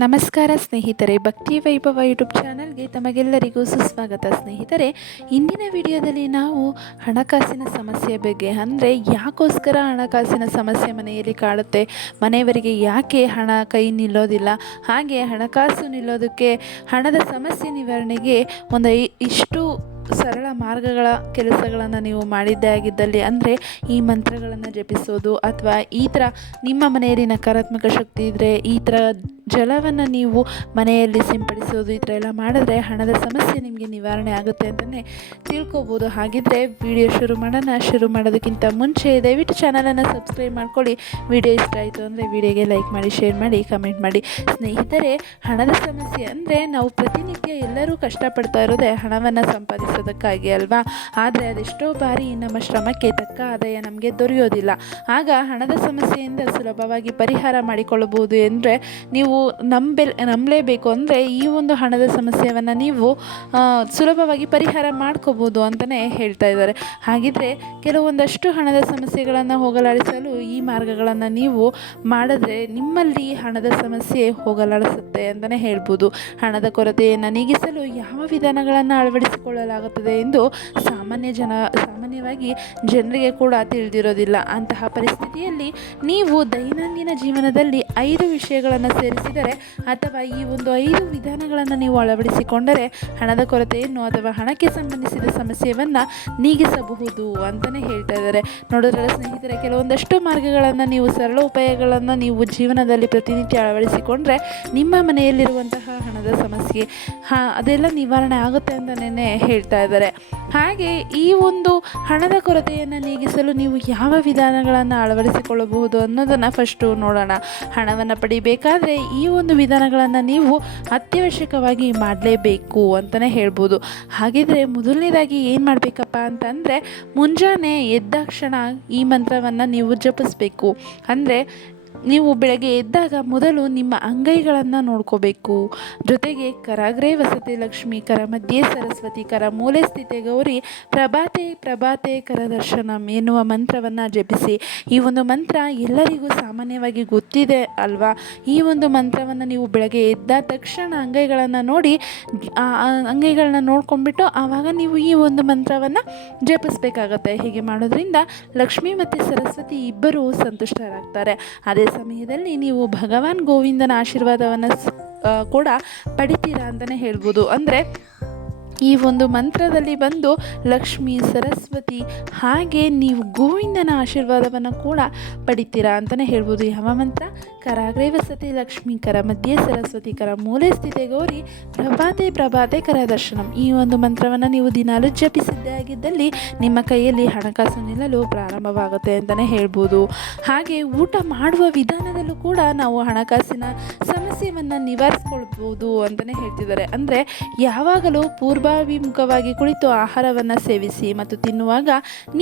ನಮಸ್ಕಾರ ಸ್ನೇಹಿತರೆ, ಭಕ್ತಿ ವೈಭವ ಯೂಟ್ಯೂಬ್ ಚಾನಲ್ಗೆ ತಮಗೆಲ್ಲರಿಗೂ ಸುಸ್ವಾಗತ. ಸ್ನೇಹಿತರೆ, ಇಂದಿನ ವಿಡಿಯೋದಲ್ಲಿ ನಾವು ಹಣಕಾಸಿನ ಸಮಸ್ಯೆ ಬಗ್ಗೆ, ಅಂದರೆ ಯಾಕೋಸ್ಕರ ಹಣಕಾಸಿನ ಸಮಸ್ಯೆ ಮನೆಯಲ್ಲಿ ಕಾಡುತ್ತೆ, ಮನೆಯವರಿಗೆ ಯಾಕೆ ಹಣ ಕೈ ನಿಲ್ಲೋದಿಲ್ಲ, ಹಾಗೆ ಹಣಕಾಸು ನಿಲ್ಲೋದಕ್ಕೆ ಹಣದ ಸಮಸ್ಯೆ ನಿವಾರಣೆಗೆ ಇಷ್ಟು ಸರಳ ಮಾರ್ಗಗಳ ಕೆಲಸಗಳನ್ನು ನೀವು ಮಾಡಿದ್ದೇ ಆಗಿದ್ದಲ್ಲಿ, ಅಂದರೆ ಈ ಮಂತ್ರಗಳನ್ನು ಜಪಿಸೋದು ಅಥವಾ ಈ ಥರ ನಿಮ್ಮ ಮನೆಯಲ್ಲಿ ನಕಾರಾತ್ಮಕ ಶಕ್ತಿ ಇದ್ದರೆ ಈ ಥರ ಜಲವನ್ನು ನೀವು ಮನೆಯಲ್ಲಿ ಸಿಂಪಡಿಸೋದು, ಈ ಥರ ಎಲ್ಲ ಮಾಡಿದ್ರೆ ಹಣದ ಸಮಸ್ಯೆ ನಿಮಗೆ ನಿವಾರಣೆ ಆಗುತ್ತೆ ಅಂತಲೇ ತಿಳ್ಕೊಬೋದು. ಹಾಗಿದ್ರೆ ವಿಡಿಯೋ ಶುರು ಮಾಡೋಣ. ಶುರು ಮಾಡೋದಕ್ಕಿಂತ ಮುಂಚೆ ದಯವಿಟ್ಟು ಚಾನಲನ್ನು ಸಬ್ಸ್ಕ್ರೈಬ್ ಮಾಡ್ಕೊಳ್ಳಿ. ವಿಡಿಯೋ ಇಷ್ಟ ಆಯಿತು ಅಂದರೆ ವಿಡಿಯೋಗೆ ಲೈಕ್ ಮಾಡಿ, ಶೇರ್ ಮಾಡಿ, ಕಮೆಂಟ್ ಮಾಡಿ. ಸ್ನೇಹಿತರೆ, ಹಣದ ಸಮಸ್ಯೆ ಅಂದರೆ ನಾವು ಪ್ರತಿನಿತ್ಯ ಎಲ್ಲರೂ ಕಷ್ಟಪಡ್ತಾ ಇರೋದೇ ಹಣವನ್ನು ಸಂಪಾದಿಸೋದಕ್ಕಾಗಿ ಅಲ್ವಾ. ಆದರೆ ಅದೆಷ್ಟೋ ಬಾರಿ ನಮ್ಮ ಶ್ರಮಕ್ಕೆ ತಕ್ಕ ಆದಾಯ ನಮಗೆ ದೊರೆಯೋದಿಲ್ಲ. ಆಗ ಹಣದ ಸಮಸ್ಯೆಯಿಂದ ಸುಲಭವಾಗಿ ಪರಿಹಾರ ಮಾಡಿಕೊಳ್ಳಬಹುದು. ಅಂದರೆ ನೀವು ನಂಬಲೇಬೇಕು, ಅಂದರೆ ಈ ಒಂದು ಹಣದ ಸಮಸ್ಯೆಯನ್ನು ನೀವು ಸುಲಭವಾಗಿ ಪರಿಹಾರ ಮಾಡ್ಕೋಬೋದು ಅಂತಲೇ ಹೇಳ್ತಾ ಇದ್ದಾರೆ. ಹಾಗಿದ್ರೆ ಕೆಲವೊಂದಷ್ಟು ಹಣದ ಸಮಸ್ಯೆಗಳನ್ನು ಹೋಗಲಾಡಿಸಲು ಈ ಮಾರ್ಗಗಳನ್ನು ನೀವು ಮಾಡಿದ್ರೆ ನಿಮ್ಮಲ್ಲಿ ಹಣದ ಸಮಸ್ಯೆ ಹೋಗಲಾಡಿಸುತ್ತೆ ಅಂತಲೇ ಹೇಳ್ಬೋದು. ಹಣದ ಕೊರತೆಯನ್ನು ನೀಗಿಸಲು ಯಾವ ವಿಧಾನಗಳನ್ನು ಅಳವಡಿಸಿಕೊಳ್ಳಲಾಗುತ್ತದೆ ಎಂದು ಸಾಮಾನ್ಯವಾಗಿ ಜನರಿಗೆ ಕೂಡ ತಿಳಿದಿರೋದಿಲ್ಲ. ಅಂತಹ ಪರಿಸ್ಥಿತಿಯಲ್ಲಿ ನೀವು ದೈನಂದಿನ ಜೀವನದಲ್ಲಿ 5 ವಿಷಯಗಳನ್ನು ಸೇರಿಸಿದರೆ ಅಥವಾ ಈ ಒಂದು 5 ವಿಧಾನಗಳನ್ನು ನೀವು ಅಳವಡಿಸಿಕೊಂಡರೆ ಹಣದ ಕೊರತೆಯನ್ನು ಅಥವಾ ಹಣಕ್ಕೆ ಸಂಬಂಧಿಸಿದ ಸಮಸ್ಯೆಯನ್ನು ನೀಗಿಸಬಹುದು ಅಂತಲೇ ಹೇಳ್ತಾ ಇದ್ದಾರೆ. ನೋಡಿದ್ರೆ ಸ್ನೇಹಿತರೆ, ಕೆಲವೊಂದಷ್ಟು ಮಾರ್ಗಗಳನ್ನು ನೀವು ಸರಳ ಉಪಾಯಗಳನ್ನು ನೀವು ಜೀವನದಲ್ಲಿ ಪ್ರತಿನಿತ್ಯ ಅಳವಡಿಸಿಕೊಂಡ್ರೆ ನಿಮ್ಮ ಮನೆಯಲ್ಲಿರುವಂತಹ ಹಣದ ಸಮಸ್ಯೆ ಅದೆಲ್ಲ ನಿವಾರಣೆ ಆಗುತ್ತೆ ಅಂತಲೇ ಹೇಳ್ತಾ ಇದ್ದಾರೆ. ಹಾಗೆ ಈ ಒಂದು ಹಣದ ಕೊರತೆಯನ್ನು ನೀಗಿಸಲು ನೀವು ಯಾವ ವಿಧಾನಗಳನ್ನು ಅಳವಡಿಸಿಕೊಳ್ಳಬಹುದು ಅನ್ನೋದನ್ನು ಫಸ್ಟು ನೋಡೋಣ. ಹಣವನ್ನು ಪಡಿಬೇಕಾದ್ರೆ ಈ ಒಂದು ವಿಧಾನಗಳನ್ನು ನೀವು ಅತ್ಯವಶ್ಯಕವಾಗಿ ಮಾಡಲೇಬೇಕು ಅಂತಲೇ ಹೇಳ್ಬೋದು. ಹಾಗಿದ್ರೆ ಮೊದಲನೇದಾಗಿ ಏನು ಮಾಡಬೇಕಪ್ಪ ಅಂತಂದರೆ, ಮುಂಜಾನೆ ಎದ್ದಾಕ್ಷಣ ಈ ಮಂತ್ರವನ್ನು ನೀವು ಜಪಿಸಬೇಕು. ಅಂದರೆ ನೀವು ಬೆಳಗ್ಗೆ ಎದ್ದಾಗ ಮೊದಲು ನಿಮ್ಮ ಅಂಗೈಗಳನ್ನು ನೋಡ್ಕೋಬೇಕು. ಜೊತೆಗೆ ಕರಾಗ್ರೇ ವಸತೆ ಲಕ್ಷ್ಮಿ, ಕರ ಮಧ್ಯೆ ಸರಸ್ವತಿ, ಕರ ಮೂಲೆ ಸ್ಥಿತೆ ಗೌರಿ, ಪ್ರಭಾತೆ ಪ್ರಭಾತೆ ಕರದರ್ಶನಂ ಎನ್ನುವ ಮಂತ್ರವನ್ನು ಜಪಿಸಿ. ಈ ಒಂದು ಮಂತ್ರ ಎಲ್ಲರಿಗೂ ಸಾಮಾನ್ಯವಾಗಿ ಗೊತ್ತಿದೆ ಅಲ್ವಾ. ಈ ಒಂದು ಮಂತ್ರವನ್ನು ನೀವು ಬೆಳಗ್ಗೆ ಎದ್ದ ತಕ್ಷಣ ಅಂಗೈಗಳನ್ನು ನೋಡಿ ಅಂಗೈಗಳನ್ನ ನೋಡ್ಕೊಂಡ್ಬಿಟ್ಟು ಆವಾಗ ನೀವು ಈ ಒಂದು ಮಂತ್ರವನ್ನು ಜಪಿಸಬೇಕಾಗತ್ತೆ. ಹೀಗೆ ಮಾಡೋದ್ರಿಂದ ಲಕ್ಷ್ಮಿ ಮತ್ತು ಸರಸ್ವತಿ ಇಬ್ಬರೂ ಸಂತುಷ್ಟರಾಗ್ತಾರೆ. ಅದೇ ಸಮಯದಲ್ಲಿ ನೀವು ಭಗವಾನ್ ಗೋವಿಂದನ ಆಶೀರ್ವಾದವನ್ನು ಕೂಡ ಪಡಿತೀರಾ ಅಂತಲೇ ಹೇಳ್ಬೋದು. ಅಂದರೆ ಈ ಒಂದು ಮಂತ್ರದಲ್ಲಿ ಬಂದು ಲಕ್ಷ್ಮಿ, ಸರಸ್ವತಿ ಹಾಗೆ ನೀವು ಗೋವಿಂದನ ಆಶೀರ್ವಾದವನ್ನು ಕೂಡ ಪಡಿತೀರಾ ಅಂತಲೇ ಹೇಳ್ಬೋದು. ಯಾವ ಮಂತ್ರ? ಕರಾಗ್ರೇ ವಸತಿ ಲಕ್ಷ್ಮಿ, ಕರ ಮಧ್ಯೆ ಸರಸ್ವತಿ, ಕರ ಮೂಲೆ ಸ್ಥಿತೆ ಗೌರಿ, ಪ್ರಭಾತೆ ಪ್ರಭಾತೆ ಕರ ದರ್ಶನಂ. ಈ ಒಂದು ಮಂತ್ರವನ್ನು ನೀವು ದಿನಾಲು ಜಪಿಸಿದ್ದೇ ಆಗಿದ್ದಲ್ಲಿ ನಿಮ್ಮ ಕೈಯಲ್ಲಿ ಹಣಕಾಸು ನಿಲ್ಲಲು ಪ್ರಾರಂಭವಾಗುತ್ತೆ ಅಂತಲೇ ಹೇಳ್ಬೋದು. ಹಾಗೆ ಊಟ ಮಾಡುವ ವಿಧಾನದಲ್ಲೂ ಕೂಡ ನಾವು ಹಣಕಾಸಿನ ಸಮಸ್ಯೆಯನ್ನು ನಿವಾರಿಸ್ಕೊಳ್ಬೋದು ಅಂತಲೇ ಹೇಳ್ತಿದ್ದಾರೆ. ಅಂದರೆ ಯಾವಾಗಲೂ ಪೂರ್ವಾಭಿಮುಖವಾಗಿ ಕುಳಿತು ಆಹಾರವನ್ನು ಸೇವಿಸಿ ಮತ್ತು ತಿನ್ನುವಾಗ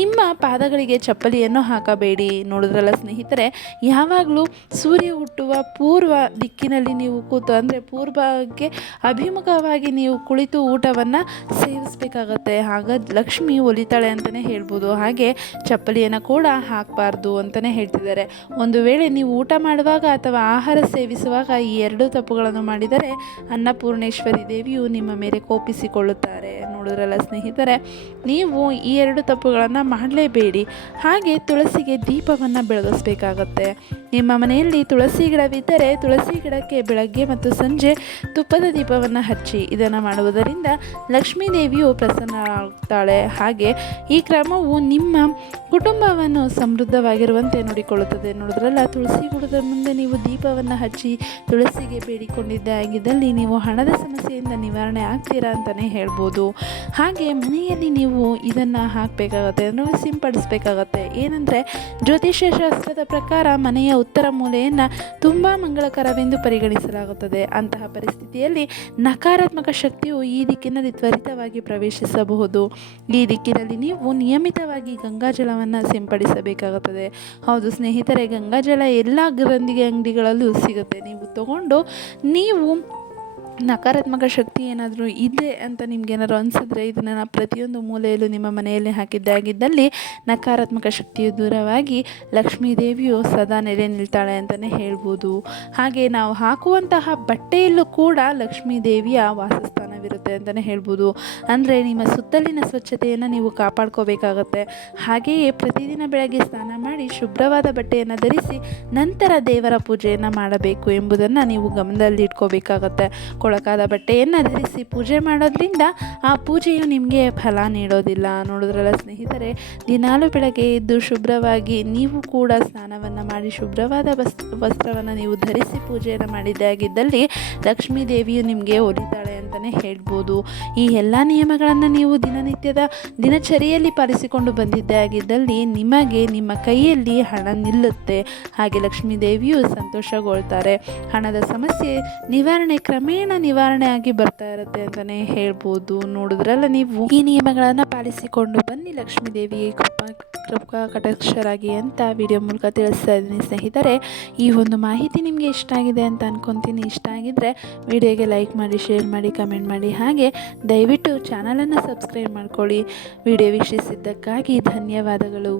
ನಿಮ್ಮ ಪಾದಗಳಿಗೆ ಚಪ್ಪಲಿಯನ್ನು ಹಾಕಬೇಡಿ. ನೋಡಿದ್ರಲ್ಲ ಸ್ನೇಹಿತರೆ, ಯಾವಾಗಲೂ ಸೂರ್ಯ ಹುಟ್ಟುವ ಪೂರ್ವ ದಿಕ್ಕಿನಲ್ಲಿ ನೀವು ಕೂತು, ಅಂದರೆ ಪೂರ್ವಕ್ಕೆ ಅಭಿಮುಖವಾಗಿ ನೀವು ಕುಳಿತು ಊಟವನ್ನು ಸೇವಿಸಬೇಕಾಗತ್ತೆ. ಆಗ ಲಕ್ಷ್ಮಿ ಒಲಿತಾಳೆ ಅಂತಲೇ ಹೇಳ್ಬೋದು. ಹಾಗೆ ಚಪ್ಪಲಿಯನ್ನು ಕೂಡ ಹಾಕಬಾರ್ದು ಅಂತಲೇ ಹೇಳ್ತಿದ್ದಾರೆ. ಒಂದು ವೇಳೆ ನೀವು ಊಟ ಮಾಡುವಾಗ ಅಥವಾ ಆಹಾರ ಸೇವಿಸುವಾಗ ಈ 2 ತಪ್ಪುಗಳನ್ನು ಮಾಡಿದರೆ ಅನ್ನಪೂರ್ಣೇಶ್ವರಿ ದೇವಿಯು ನಿಮ್ಮ ಮೇಲೆ ಕೋಪಿಸಿಕೊಳ್ಳುತ್ತಾರೆ. ನೋಡಿದ್ರಲ್ಲ ಸ್ನೇಹಿತರೆ, ನೀವು ಈ 2 ತಪ್ಪುಗಳನ್ನು ಮಾಡಲೇಬೇಡಿ. ಹಾಗೆ ತುಳಸಿಗೆ ದೀಪವನ್ನು ಬೆಳಗಿಸಬೇಕಾಗತ್ತೆ. ನಿಮ್ಮ ಮನೆಯಲ್ಲಿ ತುಳಸಿ ಗಿಡವಿದ್ದರೆ ತುಳಸಿ ಗಿಡಕ್ಕೆ ಬೆಳಗ್ಗೆ ಮತ್ತು ಸಂಜೆ ತುಪ್ಪದ ದೀಪವನ್ನು ಹಚ್ಚಿ. ಇದನ್ನು ಮಾಡುವುದರಿಂದ ಲಕ್ಷ್ಮೀ ದೇವಿಯು ಪ್ರಸನ್ನರಾಗುತ್ತಾಳೆ. ಹಾಗೆ ಈ ಕ್ರಮವು ನಿಮ್ಮ ಕುಟುಂಬವನ್ನು ಸಮೃದ್ಧವಾಗಿರುವಂತೆ ನೋಡಿಕೊಳ್ಳುತ್ತದೆ. ನೋಡಿದ್ರಲ್ಲ, ತುಳಸಿ ಗಿಡದ ಮುಂದೆ ನೀವು ದೀಪವನ್ನು ಹಚ್ಚಿ ತುಳಸಿಗೆ ಬೇಡಿಕೊಂಡಿದ್ದೇ ಆಗಿದ್ದಲ್ಲಿ ನೀವು ಹಣದ ಸಮಸ್ಯೆಯಿಂದ ನಿವಾರಣೆ ಆಗ್ತೀರಾ ಅಂತಲೇ ಹೇಳ್ಬೋದು. ಹಾಗೆ ಮನೆಯಲ್ಲಿ ನೀವು ಇದನ್ನು ಹಾಕಬೇಕಾಗತ್ತೆ, ಅಂದರೆ ಸಿಂಪಡಿಸಬೇಕಾಗತ್ತೆ. ಏನಂದರೆ ಜ್ಯೋತಿಷ್ಯ ಶಾಸ್ತ್ರದ ಪ್ರಕಾರ ಮನೆಯ ಉತ್ತರ ಮೂಲೆಯನ್ನು ತುಂಬ ಮಂಗಳಕರವೆಂದು ಪರಿಗಣಿಸಲಾಗುತ್ತದೆ. ಅಂತಹ ಪರಿಸ್ಥಿತಿಯಲ್ಲಿ ನಕಾರಾತ್ಮಕ ಶಕ್ತಿಯು ಈ ದಿಕ್ಕಿನಲ್ಲಿ ತ್ವರಿತವಾಗಿ ಪ್ರವೇಶಿಸಬಹುದು. ಈ ದಿಕ್ಕಿನಲ್ಲಿ ನೀವು ನಿಯಮಿತವಾಗಿ ಗಂಗಾಜಲವನ್ನು ಸಿಂಪಡಿಸಬೇಕಾಗುತ್ತದೆ. ಹೌದು ಸ್ನೇಹಿತರೆ, ಗಂಗಾಜಲ ಎಲ್ಲ ಗ್ರಂಥಿಗೆ ಅಂಗಡಿಗಳಲ್ಲೂ ಸಿಗುತ್ತೆ. ನೀವು ತಗೊಂಡು ನೀವು ನಕಾರಾತ್ಮಕ ಶಕ್ತಿ ಏನಾದರೂ ಇದೆ ಅಂತ ನಿಮಗೇನಾದ್ರು ಅನಿಸಿದ್ರೆ ಇದನ್ನು ಪ್ರತಿಯೊಂದು ಮೂಲೆಯಲ್ಲೂ ನಿಮ್ಮ ಮನೆಯಲ್ಲಿ ಹಾಕಿದ್ದೇ ಆಗಿದ್ದಲ್ಲಿ ನಕಾರಾತ್ಮಕ ಶಕ್ತಿಯು ದೂರವಾಗಿ ಲಕ್ಷ್ಮೀ ದೇವಿಯು ಸದಾ ನೆಲೆ ನಿಲ್ತಾಳೆ ಅಂತಲೇ ಹೇಳ್ಬೋದು. ಹಾಗೆ ನಾವು ಹಾಕುವಂತಹ ಬಟ್ಟೆಯಲ್ಲೂ ಕೂಡ ಲಕ್ಷ್ಮೀ ದೇವಿಯ ವಾಸಸ್ಥಾನವಿರುತ್ತೆ ಅಂತಲೇ ಹೇಳ್ಬೋದು. ಅಂದರೆ ನಿಮ್ಮ ಸುತ್ತಲಿನ ಸ್ವಚ್ಛತೆಯನ್ನು ನೀವು ಕಾಪಾಡ್ಕೋಬೇಕಾಗತ್ತೆ. ಹಾಗೆಯೇ ಪ್ರತಿದಿನ ಬೆಳಗ್ಗೆ ಸ್ನಾನ ಮಾಡಿ ಶುಭ್ರವಾದ ಬಟ್ಟೆಯನ್ನು ಧರಿಸಿ ನಂತರ ದೇವರ ಪೂಜೆಯನ್ನು ಮಾಡಬೇಕು ಎಂಬುದನ್ನು ನೀವು ಗಮನದಲ್ಲಿ ಇಟ್ಕೋಬೇಕಾಗತ್ತೆ. ಕೊಳಕಾದ ಬಟ್ಟೆಯನ್ನು ಧರಿಸಿ ಪೂಜೆ ಮಾಡೋದ್ರಿಂದ ಆ ಪೂಜೆಯು ನಿಮಗೆ ಫಲ ನೀಡೋದಿಲ್ಲ. ನೋಡಿದ್ರಲ್ಲ ಸ್ನೇಹಿತರೆ, ದಿನಾಲು ಬೆಳಗ್ಗೆ ಎದ್ದು ಶುಭ್ರವಾಗಿ ನೀವು ಕೂಡ ಸ್ನಾನವನ್ನು ಮಾಡಿ ಶುಭ್ರವಾದ ವಸ್ತ್ರವನ್ನು ನೀವು ಧರಿಸಿ ಪೂಜೆಯನ್ನು ಮಾಡಿದ್ದೇ ಆಗಿದ್ದಲ್ಲಿ ಲಕ್ಷ್ಮೀ ದೇವಿಯು ನಿಮಗೆ ಒಲಿತಾಳೆ ಅಂತಲೇ ಹೇಳ್ಬೋದು. ಈ ಎಲ್ಲ ನಿಯಮಗಳನ್ನು ನೀವು ದಿನನಿತ್ಯದ ದಿನಚರಿಯಲ್ಲಿ ಪಾಲಿಸಿಕೊಂಡು ಬಂದಿದ್ದೇ ಆಗಿದ್ದಲ್ಲಿ ನಿಮಗೆ ನಿಮ್ಮ ಕೈಯಲ್ಲಿ ಹಣ ನಿಲ್ಲುತ್ತೆ. ಹಾಗೆ ಲಕ್ಷ್ಮೀ ದೇವಿಯು ಸಂತೋಷಗೊಳ್ತಾರೆ. ಹಣದ ಸಮಸ್ಯೆ ನಿವಾರಣೆ ಆಗಿ ಬರ್ತಾ ಇರುತ್ತೆ ಅಂತಲೇ ಹೇಳ್ಬೋದು. ನೋಡಿದ್ರಲ್ಲ, ನೀವು ಈ ನಿಯಮಗಳನ್ನು ಪಾಲಿಸಿಕೊಂಡು ಬನ್ನಿ, ಲಕ್ಷ್ಮೀ ದೇವಿಗೆ ಕೃಪಾ ಕಟಾಕ್ಷರಾಗಿ ಅಂತ ವಿಡಿಯೋ ಮೂಲಕ ತಿಳಿಸ್ತಾ ಇದ್ದೀನಿ ಸ್ನೇಹಿತರೆ. ಈ ಒಂದು ಮಾಹಿತಿ ನಿಮಗೆ ಇಷ್ಟ ಆಗಿದೆ ಅಂತ ಅನ್ಕೊತೀನಿ. ಇಷ್ಟ ಆಗಿದ್ರೆ ವಿಡಿಯೋಗೆ ಲೈಕ್ ಮಾಡಿ, ಶೇರ್ ಮಾಡಿ, ಕಮೆಂಟ್ ಮಾಡಿ. ಹಾಗೆ ದಯವಿಟ್ಟು ಚಾನಲನ್ನು ಸಬ್ಸ್ಕ್ರೈಬ್ ಮಾಡ್ಕೊಳ್ಳಿ. ವಿಡಿಯೋ ವೀಕ್ಷಿಸಿದ್ದಕ್ಕಾಗಿ ಧನ್ಯವಾದಗಳು.